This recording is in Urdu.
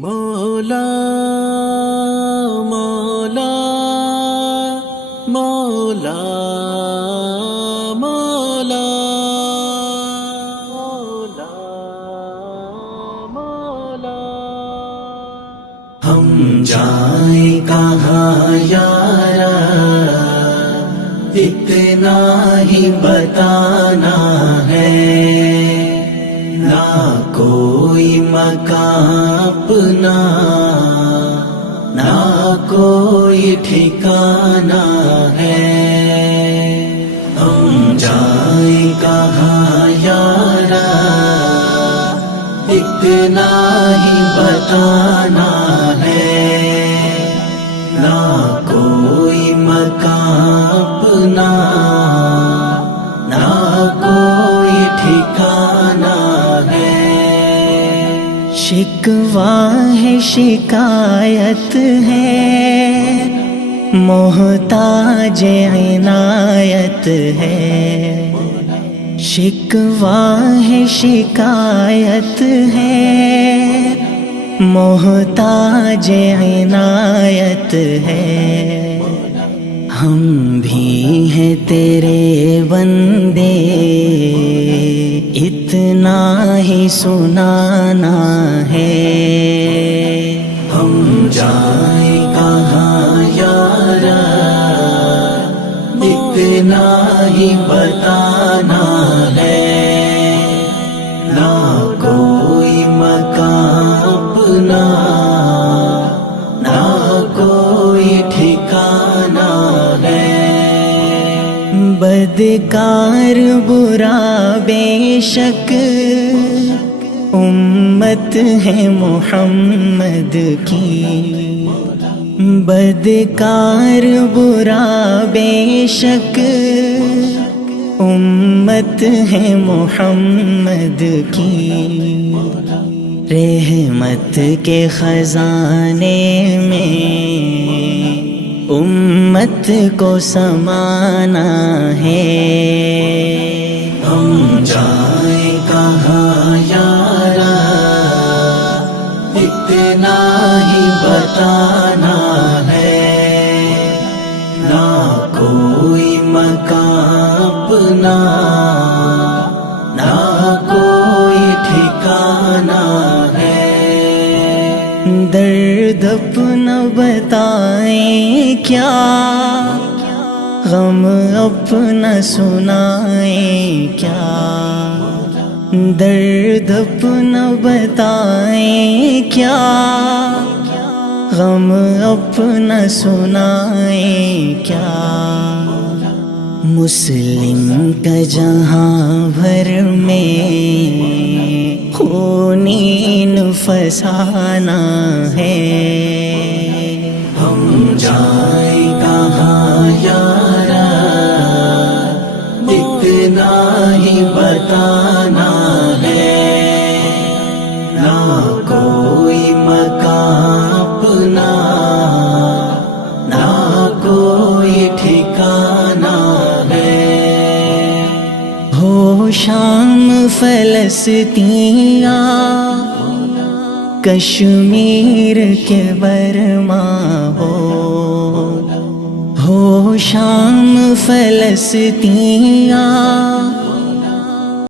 مولا مولا مولا مولا مولا مولا ہم جائیں کہاں یارا اتنا ہی بتانا ہے، نہ کوئی مکان اپنا نہ کوئی ٹھکانا ہے، ہم جائیں کہاں یارا اتنا ہی بتانا ہے، نہ کوئی مکان اپنا نہ کوئی ٹھکانا ہے۔ شکوہ ہے شکایت ہے، محتاج عنایت ہے، شکوہ ہے شکایت ہے، محتاج عنایت ہے، ہم بھی ہیں تیرے بندے اتنا ہی سنانا ہے، ہم جائیں کہاں یارا اتنا ہی بتانا ہے، نہ کوئی مکان اپنا نہ کوئی ٹھکانا ہے۔ بدکار برا بے شک امت ہے محمد کی، بدکار برا بے شک امت ہے محمد کی، رحمت کے خزانے میں امت کو سمانا ہے، ہم جائیں کہاں یارا اتنا ہی بتانا ہے، نہ کوئی مکان اپنا نہ کوئی ٹھکانا ہے۔ درد اپنا بتائیں کیا، غم اپنا سنائیں کیا، درد اپنا بتائیں کیا، غم اپنا سنائیں کیا، مسلم کا جہاں بھر میں خونین فسانہ ہے، ہم جائیں کہاں یارا اتنا ہی بتانا ہے، نہ کوئی مکان اپنا نہ کوئی ٹھکانا ہے۔ ہو شام فلسطینیا کشمیر کے برما ہو شام فلسطینیا